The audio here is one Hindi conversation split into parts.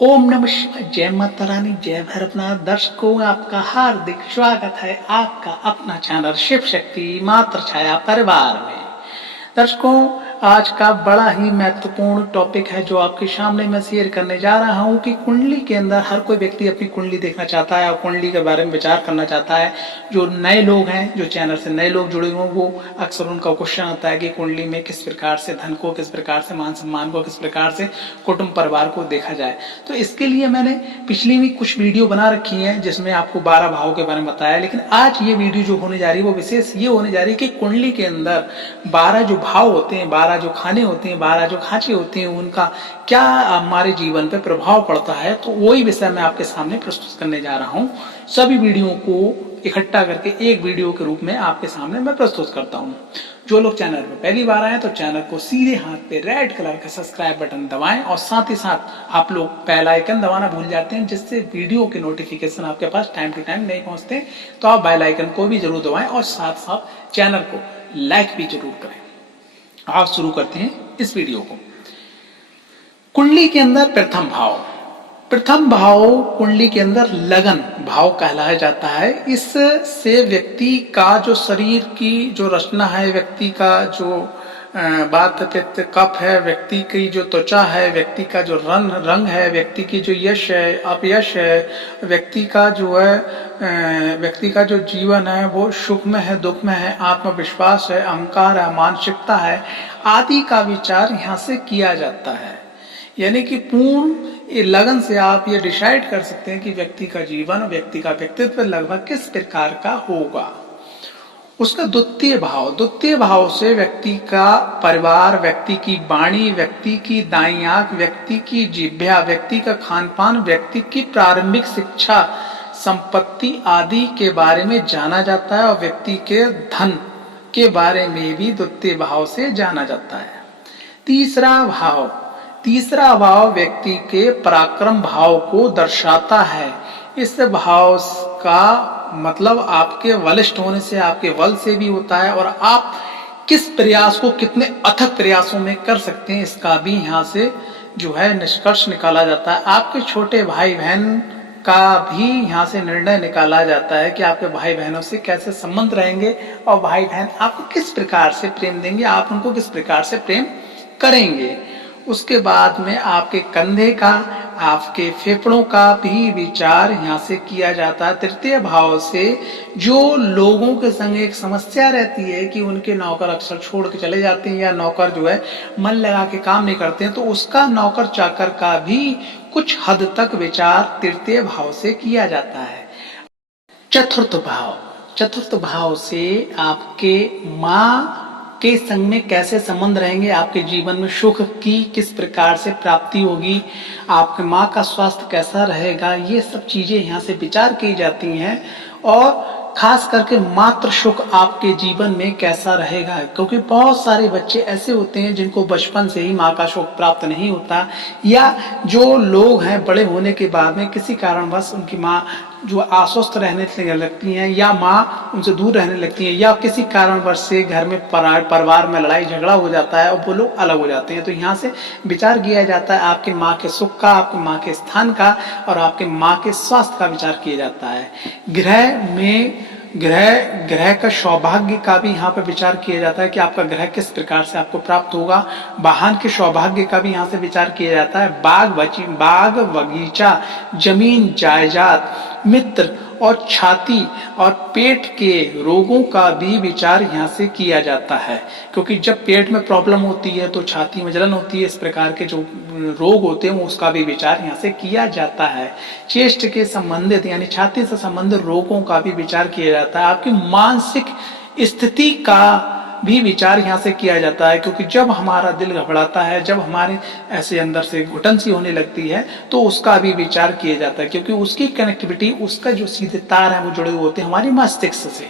ओम नमः शिवाय। जय माता रानी, जय भैरवनाथ। दर्शकों, आपका हार्दिक स्वागत है आपका अपना चैनल शिव शक्ति मात्र छाया परिवार में। दर्शकों, आज का बड़ा ही महत्वपूर्ण टॉपिक है जो आपके सामने मैं शेयर करने जा रहा हूं कि कुंडली के अंदर हर कोई व्यक्ति अपनी कुंडली देखना चाहता है और कुंडली के बारे में विचार करना चाहता है। जो नए लोग हैं, जो चैनल से नए लोग जुड़े हुए, वो अक्सर उनका क्वेश्चन आता है कि कुंडली में किस प्रकार से धन को, किस प्रकार से मान सम्मान को, किस प्रकार से कुटुंब परिवार को देखा जाए। तो इसके लिए मैंने पिछली भी कुछ वीडियो बना रखी है जिसमें आपको 12 भावों के बारे में बताया, लेकिन आज ये वीडियो जो होने जा रही है वो विशेष ये होने जा रही है कि कुंडली के अंदर 12 जो भाव होते हैं, 12 जो खाने होते हैं, 12 जो खांचे होते हैं, उनका क्या हमारे जीवन पे प्रभाव पड़ता है। तो वही विषय मैं आपके सामने प्रस्तुत करने जा रहा हूँ। सभी वीडियो को इकट्ठा करके एक वीडियो के रूप में आपके सामने मैं प्रस्तुत करता हूँ। जो लोग चैनल पर पहली बार आए तो चैनल को सीधे हाथ पे रेड कलर का सब्सक्राइब बटन दबाएं और साथ ही साथ आप लोग बेल आइकन दबाना भूल जाते हैं, जिससे वीडियो के नोटिफिकेशन आपके पास टाइम टू टाइम नहीं पहुंचते। तो आप बेल आइकन को भी जरूर दबाएं और साथ साथ चैनल को लाइक भी जरूर करें। आप शुरू करते हैं इस वीडियो को। कुंडली के अंदर प्रथम भाव कुंडली के अंदर लगन भाव कहलाया जाता है। इससे व्यक्ति का जो शरीर की जो रचना है, व्यक्ति का जो बात पित्त कफ है, व्यक्ति की जो त्वचा है, व्यक्ति का जो रंग है, व्यक्ति की जो यश है अपयश है, व्यक्ति का जो है व्यक्ति का जो जीवन है वो सुख में है, दुख में है, आत्मविश्वास है, अहंकार है, मानसिकता है आदि का विचार यहाँ से किया जाता है। यानी कि पूर्ण लगन से आप ये डिसाइड कर सकते हैं कि व्यक्ति का जीवन, व्यक्ति का व्यक्तित्व लगभग किस प्रकार का होगा। उसका द्वितीय भाव से व्यक्ति का परिवार, व्यक्ति की वाणी, व्यक्ति की दाईं आंख, व्यक्ति की जिह्वा, व्यक्ति का खान पान, व्यक्ति की प्रारंभिक शिक्षा, संपत्ति आदि के बारे में जाना जाता है और व्यक्ति के धन के बारे में भी द्वितीय भाव से जाना जाता है। तीसरा भाव व्यक्ति के पराक्रम भाव को दर्शाता है। इस भाव का मतलब आपके बलिष्ठ होने से, आपके बल से भी होता है और आप किस प्रयास को कितने अथक प्रयासों में कर सकते हैं, इसका भी यहाँ से जो है निष्कर्ष निकाला जाता है। आपके छोटे भाई बहन का भी यहाँ से निर्णय निकाला जाता है कि आपके भाई बहनों से कैसे संबंध रहेंगे और भाई बहन आपको किस प्रकार से प्रेम देंगे, आप उनको किस प्रकार से प्रेम करेंगे। उसके बाद में आपके कंधे का, आपके फेफड़ों का भी विचार यहाँ से किया जाता है। तृतीय भाव से जो लोगों के संग एक समस्या रहती है कि उनके नौकर अक्सर छोड़ के चले जाते हैं या नौकर जो है मन लगा के काम नहीं करते हैं, तो उसका नौकर चाकर का भी कुछ हद तक विचार तृतीय भाव से किया जाता है। चतुर्थ भाव से आपके माँ के संग में कैसे संबंध रहेंगे, आपके जीवन में सुख की किस प्रकार से प्राप्ति होगी, आपके माँ का स्वास्थ्य कैसा रहेगा, ये सब चीजें यहाँ से विचार की जाती हैं। और खास करके मातृ सुख आपके जीवन में कैसा रहेगा, क्योंकि बहुत सारे बच्चे ऐसे होते हैं जिनको बचपन से ही माँ का सुख प्राप्त नहीं होता, या जो लोग हैं बड़े होने के बाद में किसी कारणवश उनकी माँ जो अस्वस्थ रहने लगती हैं या माँ उनसे दूर रहने लगती हैं, या किसी कारणवश से घर में परिवार में लड़ाई झगड़ा हो जाता है और वो लोग अलग हो जाते हैं। तो यहाँ से विचार किया जाता है आपके माँ के सुख का, आपके माँ के स्थान का और आपके माँ के स्वास्थ्य का विचार किया जाता है। ग्रह का सौभाग्य का भी यहाँ पे विचार किया जाता है कि आपका ग्रह किस प्रकार से आपको प्राप्त होगा। वाहन के सौभाग्य का भी यहाँ से विचार किया जाता है। बाग बगीचा, जमीन जायदाद, मित्र और छाती और पेट के रोगों का भी विचार यहाँ से किया जाता है, क्योंकि जब पेट में प्रॉब्लम होती है तो छाती में जलन होती है। इस प्रकार के जो रोग होते हैं उसका भी विचार यहाँ से किया जाता है। चेस्ट के संबंधित यानी छाती से संबंधित रोगों का भी विचार किया जाता है। आपकी मानसिक स्थिति का भी विचार यहाँ से किया जाता है, क्योंकि जब हमारा दिल घबराता है, जब हमारे ऐसे अंदर से घुटन सी होने लगती है तो उसका भी विचार किया जाता है, क्योंकि उसकी कनेक्टिविटी, उसका जो सीधे तार है वो जुड़े हुए होते हैं हमारी मस्तिष्क से।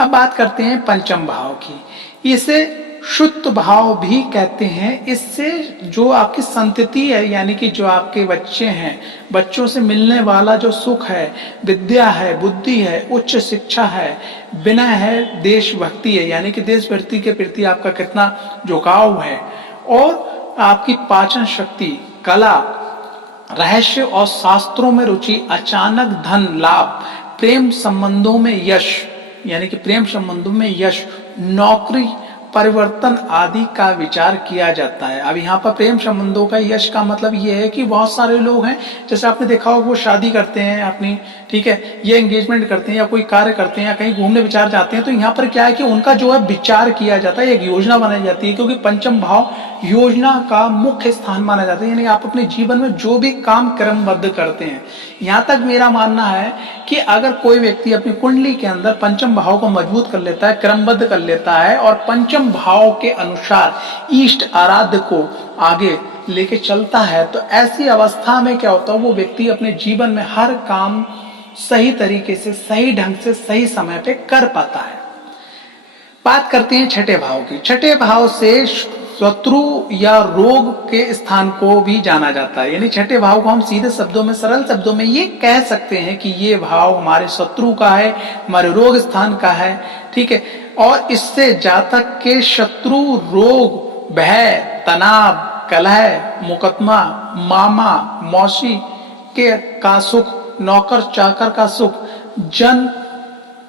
अब बात करते हैं पंचम भाव की। इसे शुद्ध भाव भी कहते हैं। इससे जो आपकी संतति है, यानी कि जो आपके बच्चे हैं, बच्चों से मिलने वाला जो सुख है, विद्या है, बुद्धि है, उच्च शिक्षा है, विनय है, देशभक्ति है, यानी कि देशभक्ति के प्रति आपका कितना झुकाव है, और आपकी पाचन शक्ति, कला, रहस्य और शास्त्रों में रुचि, अचानक धन लाभ, प्रेम संबंधों में यश, यानी कि प्रेम संबंधों में यश, नौकरी परिवर्तन आदि का विचार किया जाता है। अब यहाँ पर प्रेम संबंधों का यश का मतलब ये है कि बहुत सारे लोग हैं, जैसे आपने देखा होगा, वो शादी करते हैं अपनी, ठीक है, ये एंगेजमेंट करते हैं या कोई कार्य करते हैं या कहीं घूमने विचार जाते हैं, तो यहाँ पर क्या है कि उनका जो है विचार किया जाता है, एक योजना बनाई जाती है, क्योंकि पंचम भाव योजना का मुख्य स्थान माना जाता है। यानी आप अपने जीवन में जो भी काम क्रमबद्ध करते हैं, यहाँ तक मेरा मानना है कि अगर कोई व्यक्ति अपनी कुंडली के अंदर पंचम भाव को मजबूत कर लेता है, क्रमबद्ध कर लेता है और पंचम भाव के अनुसार इष्ट आराध्य को आगे लेके चलता है, तो ऐसी अवस्था में क्या होता है, वो व्यक्ति अपने जीवन में हर काम सही तरीके से, सही ढंग से, सही समय पे कर पाता है। बात करते हैं छठे भाव की। छठे भाव से शत्रु या रोग के स्थान को भी जाना जाता है। यानी छठे भाव को हम सीधे शब्दों में, सरल शब्दों में ये कह सकते हैं कि ये भाव हमारे शत्रु का है, हमारे रोग स्थान का है, ठीक है। और इससे जातक के शत्रु, रोग, भय, तनाव, कलह, मुकदमा, मामा मौसी के का सुख, नौकर चाकर का सुख,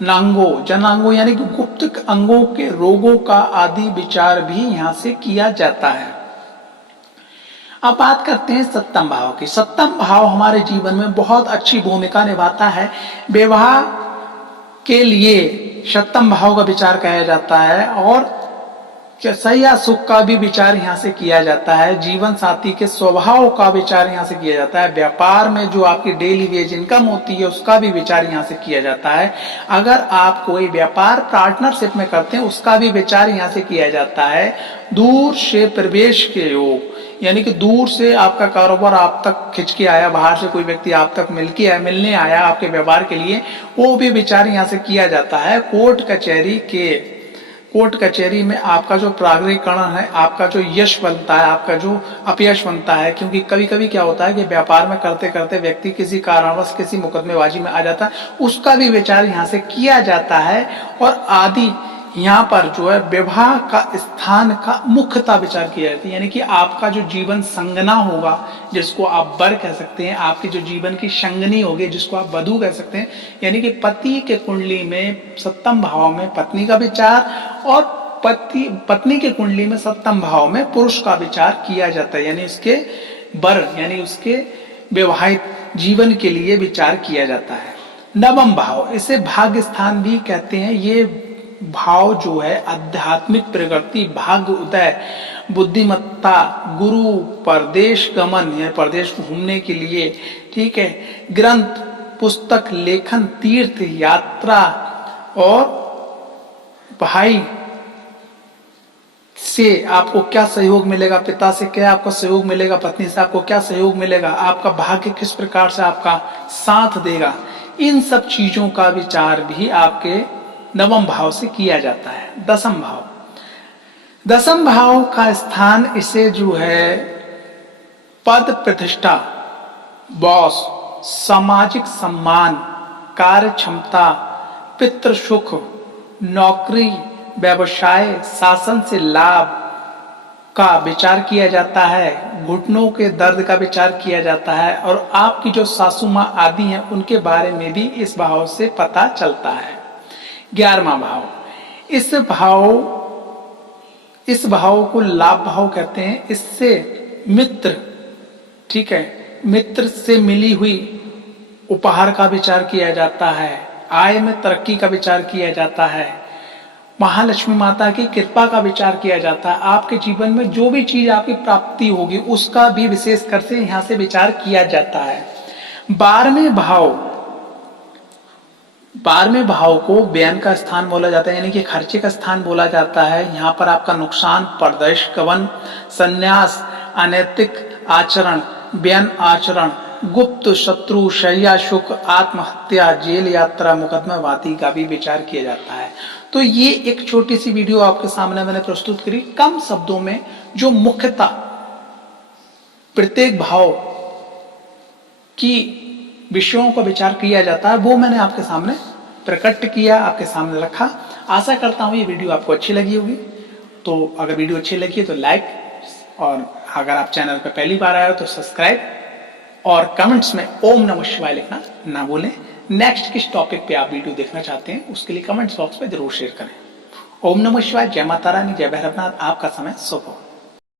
जनांगों यानी कि गुप्त अंगों के रोगों का आदि विचार भी यहां से किया जाता है। अब बात करते हैं सप्तम भाव की। सप्तम भाव हमारे जीवन में बहुत अच्छी भूमिका निभाता है। विवाह के लिए सप्तम भाव का विचार किया जाता है और सही या सुख का भी विचार यहाँ से किया जाता है। जीवन साथी के स्वभाव का विचार यहाँ से किया जाता है। व्यापार में जो आपकी डेली वेज इनकम होती है उसका भी विचार यहाँ से किया जाता है। अगर आप कोई व्यापार पार्टनरशिप में करते हैं उसका भी विचार यहाँ से किया जाता है। दूर से प्रवेश के योग, यानी कि दूर से आपका कारोबार आप तक खिंच के आया, बाहर से कोई व्यक्ति आप तक मिलने आया आपके व्यापार के लिए, वो भी विचार यहाँ से किया जाता है। कोर्ट कचहरी में आपका जो प्राधिकरण है, आपका जो यश बनता है, आपका जो अपयश बनता है, क्योंकि कभी कभी क्या होता है कि व्यापार में करते करते व्यक्ति किसी कारणवश किसी मुकदमेबाजी में आ जाता है, उसका भी विचार यहाँ से किया जाता है। और आदि यहाँ पर जो है विवाह का स्थान का मुख्यतः विचार किया जाता है। यानी कि आपका जो जीवन संगना होगा, जिसको आप वर कह सकते हैं, आपकी जो जीवन की संगनी होगी जिसको आप वधू कह सकते हैं, यानी कि पति के कुंडली में सप्तम भाव में पत्नी का विचार और पत्नी के कुंडली में सप्तम भाव में पुरुष का विचार किया जाता है। यानी इसके वर, यानी उसके विवाहित जीवन के लिए विचार किया जाता है। नवम भाव, इसे भाग्य स्थान भी कहते हैं। ये भाव जो है आध्यात्मिक प्रगति, भाग्य उदय, बुद्धिमत्ता, गुरु, परदेश गमन या परदेश घूमने के लिए, ठीक है, ग्रंथ, पुस्तक, लेखन, तीर्थ यात्रा और भाई से आपको क्या सहयोग मिलेगा, पिता से क्या आपको सहयोग मिलेगा, पत्नी से आपको क्या सहयोग मिलेगा, आपका भाग्य किस प्रकार से आपका साथ देगा, इन सब चीजों का विचार भी आपके नवम भाव से किया जाता है। दसम भाव, दसम भाव का स्थान, इसे जो है पद प्रतिष्ठा, बॉस, सामाजिक सम्मान, कार्य क्षमता, पितृ सुख, नौकरी, व्यवसाय, शासन से लाभ का विचार किया जाता है। घुटनों के दर्द का विचार किया जाता है और आपकी जो सासू माँ आदि हैं उनके बारे में भी इस भाव से पता चलता है। 11वां भाव, इस भाव को लाभ भाव कहते हैं। इससे मित्र, ठीक है, मित्र से मिली हुई उपहार का विचार किया जाता है। आय में तरक्की का विचार किया जाता है। महालक्ष्मी माता की कृपा का विचार किया जाता है। आपके जीवन में जो भी चीज आपकी प्राप्ति होगी उसका भी विशेष कर से यहाँ से विचार किया जाता है। 12वें भाव को व्यय का स्थान बोला जाता है, यानी कि खर्चे का स्थान बोला जाता है। यहाँ पर आपका नुकसान, परदेश गमन, संन्यास, अनैतिक आचरण, व्यय आचरण, गुप्त शत्रु, शैया सुख, आत्महत्या, जेल यात्रा, मुकदमेबाजी का भी विचार किया जाता है। तो ये एक छोटी सी वीडियो आपके सामने मैंने प्रस्तुत करी, कम शब्दों में जो मुख्यतः प्रत्येक भाव की विषयों का विचार किया जाता है वो मैंने आपके सामने प्रकट किया, आपके सामने रखा। आशा करता हूँ ये वीडियो आपको अच्छी लगी होगी। तो अगर वीडियो अच्छी लगी है तो लाइक, और अगर आप चैनल पर पहली बार आए हो तो सब्सक्राइब और कमेंट्स में ओम नमः शिवाय लिखना ना भूलें। नेक्स्ट किस टॉपिक पे आप वीडियो देखना चाहते हैं उसके लिए कमेंट्स बॉक्स में जरूर शेयर करें। ओम नमः शिवाय, जय माता रानी, जय भैरवनाथ। आपका समय शुभ हो।